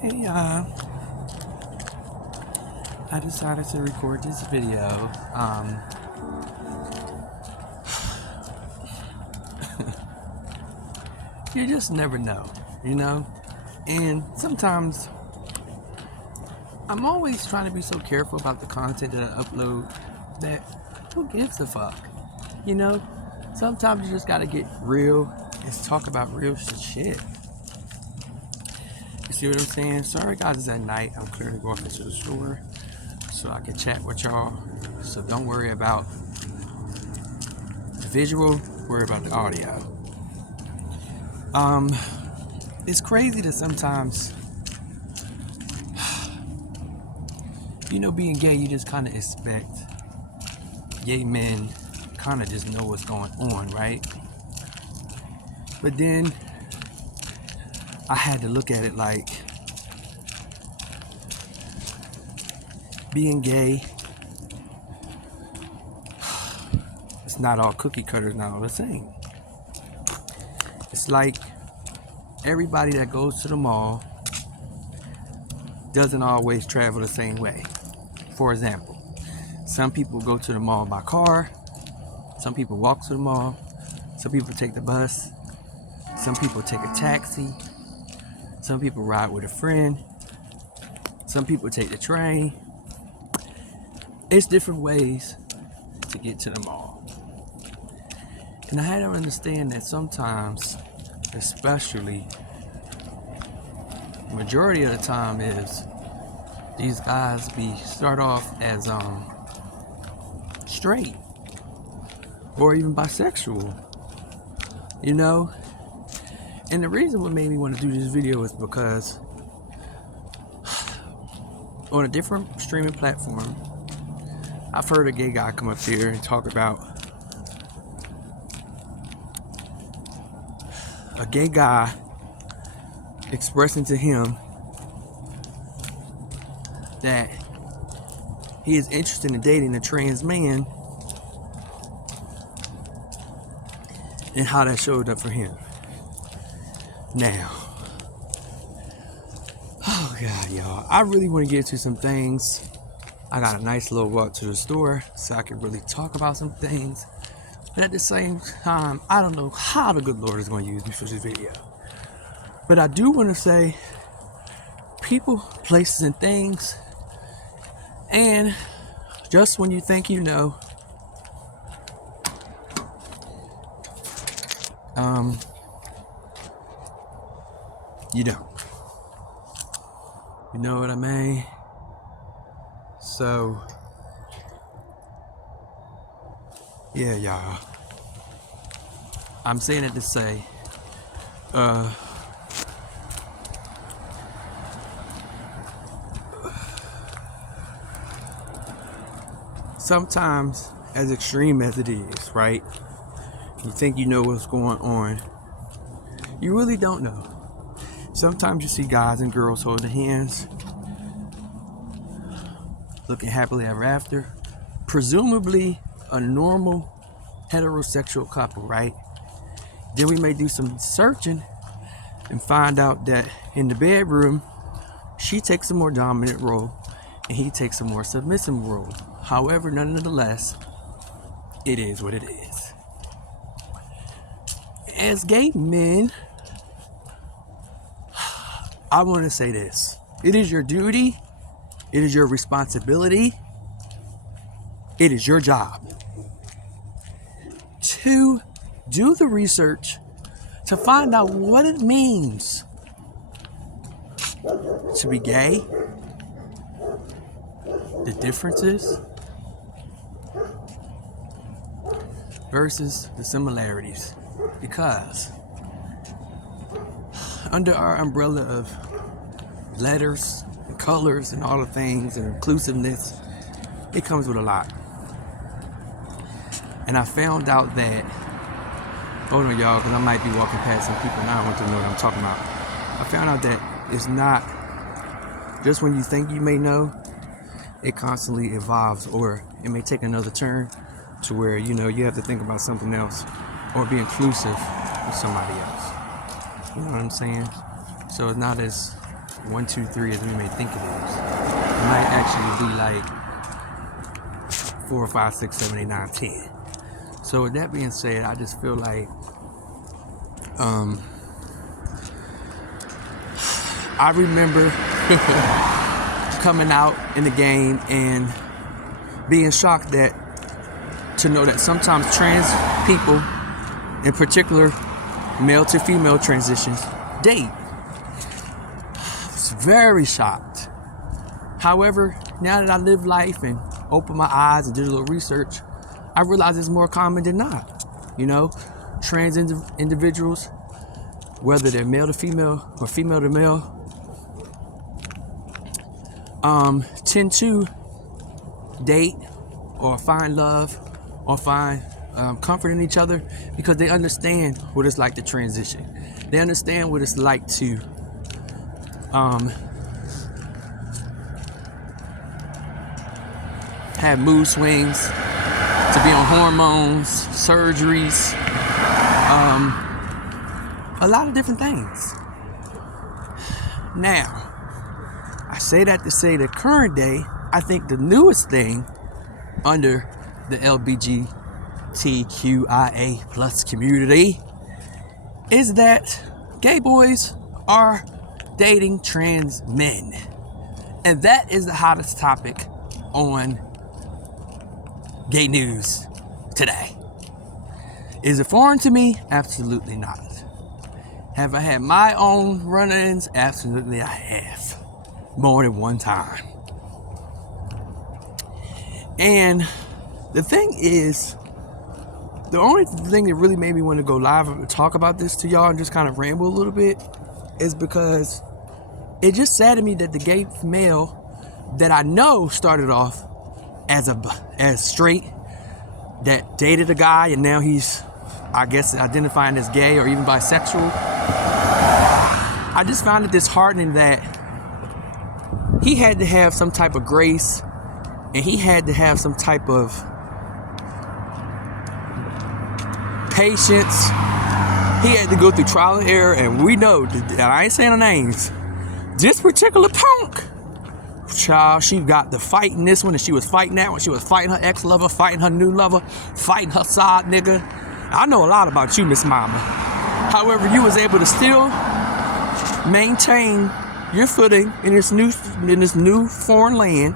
Hey, I decided to record this video. You just never know, you know? And sometimes I'm always trying to be so careful about the content that I upload that who gives a fuck, you know? Sometimes you just gotta get real and talk about real shit. You see what I'm saying? Sorry guys, it's at night. I'm clearly going into the store so I can chat with y'all. So don't worry about the visual, worry about the audio. It's crazy that sometimes, being gay, you just kind of expect gay men kind of just know what's going on, right? But then I had to look at it like being gay, it's not all cookie cutters, not all the same. It's like everybody that goes to the mall doesn't always travel the same way. For example, some people go to the mall by car, some people walk to the mall, some people take the bus, some people take a taxi, some people ride with a friend, some people take the train. It's different ways to get to the mall. And I had to understand that sometimes, especially, the majority of the time is these guys start off as straight or even bisexual, And the reason what made me want to do this video is because on a different streaming platform, I've heard a gay guy come up here and talk about a gay guy expressing to him that he is interested in dating a trans man and how that showed up for him. Now, oh God, y'all, I really want to get into some things. I got a nice little walk to the store so I can really talk about some things. But at the same time, I don't know how the good Lord is going to use me for this video. But I do want to say people, places, and things. And just when you think you know, you don't. You know what I mean? So, yeah, y'all. I'm saying it to say, sometimes, as extreme as it is, right? You think you know what's going on. You really don't know. Sometimes you see guys and girls holding hands, looking happily ever after, presumably a normal heterosexual couple, right? Then we may do some searching and find out that in the bedroom, she takes a more dominant role and he takes a more submissive role. However, nonetheless, it is what it is. As gay men, I want to say this. It is your duty. It is your responsibility. It is your job to do the research to find out what it means to be gay, the differences versus the similarities. Because under our umbrella of letters and colors and all the things and inclusiveness, it comes with a lot. And I found out that, hold on y'all, because I might be walking past some people and I don't want them to know what I'm talking about. I found out that it's not just when you think you may know, it constantly evolves, or it may take another turn to where, you have to think about something else or be inclusive with somebody else. You know what I'm saying? So it's not as 1, 2, 3 as we may think it is. It might actually be like 4, 5, 6, 7, 8, 9, 10. So with that being said, I just feel like I remember coming out in the game and being shocked to know that sometimes trans people, in particular male to female transitions, date. I was very shocked. However, now that I live life and open my eyes and did a little research, I realize it's more common than not. You know, trans individuals, whether they're male to female or female to male, tend to date or find love or find comfort in each other because they understand what it's like to transition. They understand what it's like to have mood swings, to be on hormones, surgeries, a lot of different things. Now, I say that to say the current day, I think the newest thing under the LGBTQIA plus community is that gay boys are dating trans men. And that is the hottest topic on gay news today. Is it foreign to me? Absolutely not. Have I had my own run-ins? Absolutely I have. More than one time. And the thing is, the only thing that really made me want to go live and talk about this to y'all and just kind of ramble a little bit is because it just saddened me that the gay male that I know started off as straight, that dated a guy and now he's, I guess, identifying as gay or even bisexual. I just found it disheartening that he had to have some type of grace and he had to have some type of patience. He had to go through trial and error, and we know, and I ain't saying no names, this particular punk, child, she got the fight in this one, and she was fighting that one. She was fighting her ex-lover, fighting her new lover, fighting her side nigga. I know a lot about you, Miss Mama. However, you was able to still maintain your footing in this new foreign land.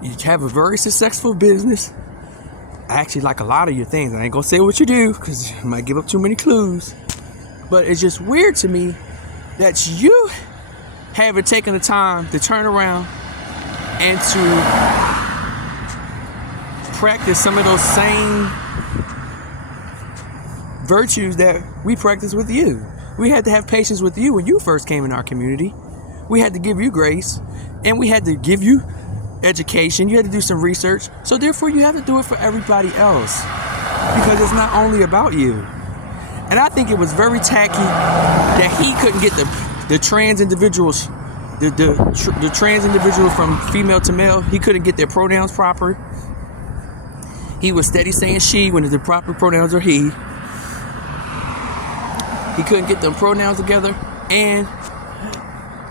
You have a very successful business. I actually like a lot of your things. I ain't gonna say what you do because you might give up too many clues. But it's just weird to me that you haven't taken the time to turn around and to practice some of those same virtues that we practice with you. We had to have patience with you when you first came in our community. We had to give you grace, and we had to give you education. You had to do some research. So therefore, you have to do it for everybody else because it's not only about you. And I think it was very tacky that he couldn't get the trans individuals, the trans individual from female to male. He couldn't get their pronouns proper. He was steady saying she when the proper pronouns are he. He couldn't get them pronouns together, and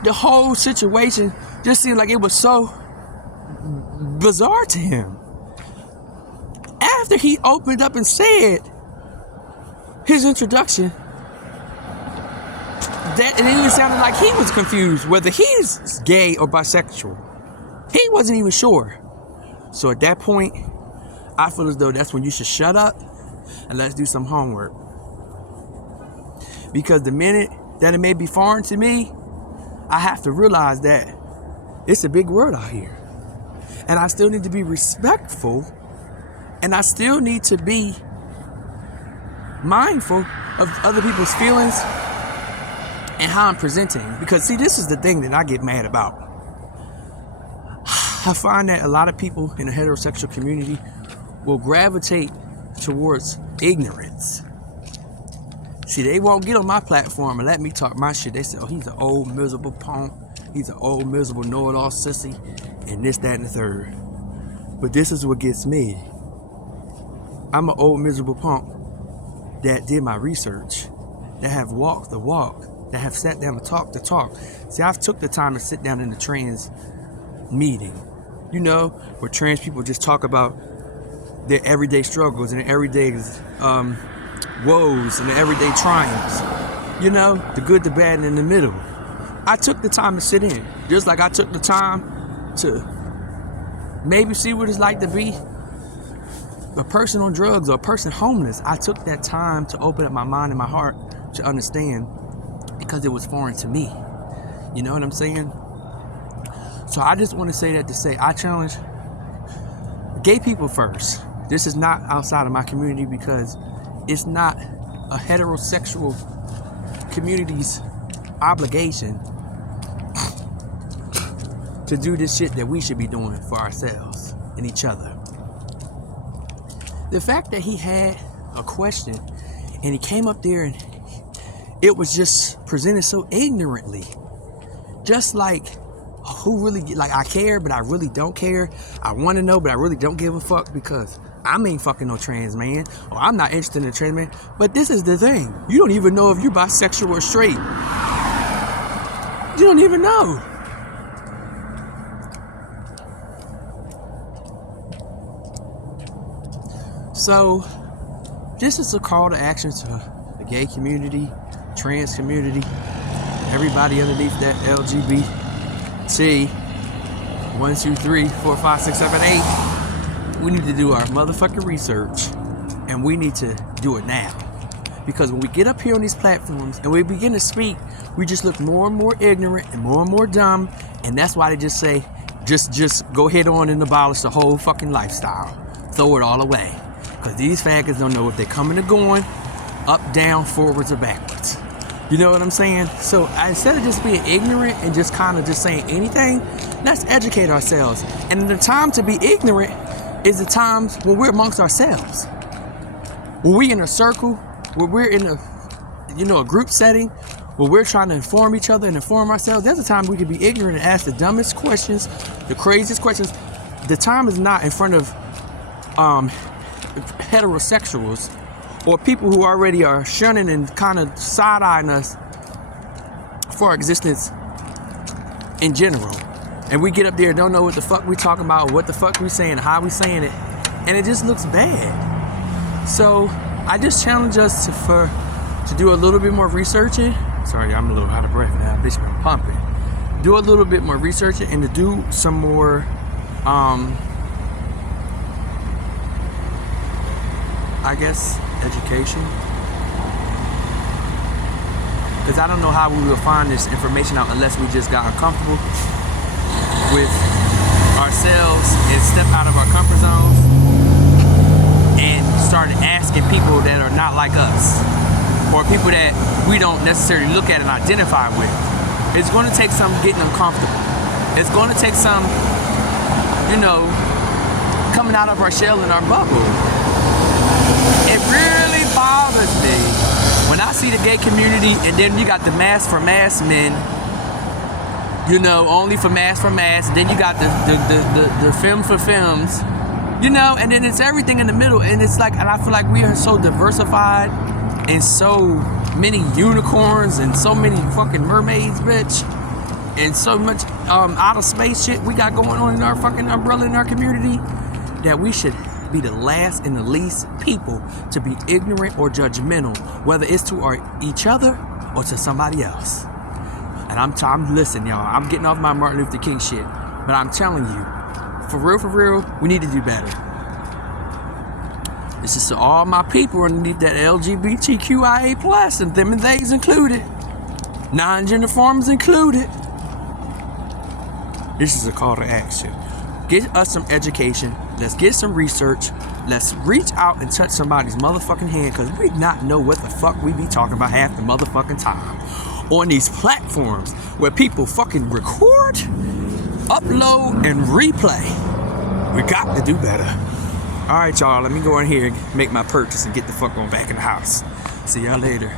the whole situation just seemed like it was so bizarre to him. After he opened up and said his introduction, that and it even sounded like he was confused whether he's gay or bisexual. He wasn't even sure. So at that point, I feel as though that's when you should shut up and let's do some homework. Because the minute that it may be foreign to me, I have to realize that it's a big world out here. And I still need to be respectful, and I still need to be mindful of other people's feelings and how I'm presenting. Because see, this is the thing that I get mad about. I find that a lot of people in the heterosexual community will gravitate towards ignorance. See, they won't get on my platform and let me talk my shit. They say, oh, he's an old miserable punk. He's an old miserable know-it-all sissy. And this, that, and the third. But this is what gets me. I'm an old miserable punk that did my research, that have walked the walk, that have sat down to talk. See, I've took the time to sit down in the trans meeting, you know, where trans people just talk about their everyday struggles and their everyday woes and their everyday triumphs. You know, the good, the bad, and in the middle. I took the time to sit in, just like I took the time to maybe see what it's like to be a person on drugs or a person homeless. I took that time to open up my mind and my heart to understand, because it was foreign to me. You know what I'm saying? So I just want to say that to say I challenge gay people first. This is not outside of my community, because it's not a heterosexual community's obligation to do this shit that we should be doing for ourselves and each other. The fact that he had a question and he came up there and it was just presented so ignorantly, just like, who really, like, I care but I really don't care, I want to know but I really don't give a fuck because I ain't fucking no trans man, or I'm not interested in a trans man. But this is the thing, you don't even know if you're bisexual or straight. You don't even know. So this is a call to action to the gay community, trans community, everybody underneath that LGBT 1, 2, 3, 4, 5, 6, 7, 8. We need to do our motherfucking research, and we need to do it now. Because when we get up here on these platforms and we begin to speak, we just look more and more ignorant and more dumb, and that's why they just say, just go head on and abolish the whole fucking lifestyle. Throw it all away. Because these faggots don't know if they're coming or going, up, down, forwards, or backwards. You know what I'm saying? So instead of just being ignorant and just kind of just saying anything, let's educate ourselves. And the time to be ignorant is the times when we're amongst ourselves. When we in a circle, when we're in a group setting, when we're trying to inform each other and inform ourselves, there's a time we can be ignorant and ask the dumbest questions, the craziest questions. The time is not in front of heterosexuals or people who already are shunning and kind of side-eyeing us for our existence in general. And we get up there and don't know what the fuck we talking about, or what the fuck we saying, how we saying it, and it just looks bad. So I just challenge us to do a little bit more researching. Sorry, I'm a little out of breath now. Bitch, I'm pumping. Do a little bit more researching and to do some more I guess education. Because I don't know how we will find this information out unless we just got uncomfortable with ourselves and step out of our comfort zones and started asking people that are not like us, or people that we don't necessarily look at and identify with. It's going to take some getting uncomfortable. It's going to take some, coming out of our shell and our bubble. It really bothers me when I see the gay community and then you got the mask for mass men, only for mass, and then you got the film for films, and then it's everything in the middle. And it's like, and I feel like we are so diversified and so many unicorns and so many fucking mermaids, bitch, and so much outer space shit we got going on in our fucking umbrella in our community, that we should be the last and the least people to be ignorant or judgmental, whether it's to each other or to somebody else. And I'm listen, y'all, I'm getting off my Martin Luther King shit, but I'm telling you, for real, we need to do better. This is to all my people underneath that LGBTQIA+, and them and theys included, non-gender forms included. This is a call to action. Get us some education. Let's get some research. Let's reach out and touch somebody's motherfucking hand, because we not know what the fuck we be talking about half the motherfucking time on these platforms where people fucking record, upload, and replay. We got to do better. All right, y'all, let me go in here and make my purchase and get the fuck on back in the house. See y'all later.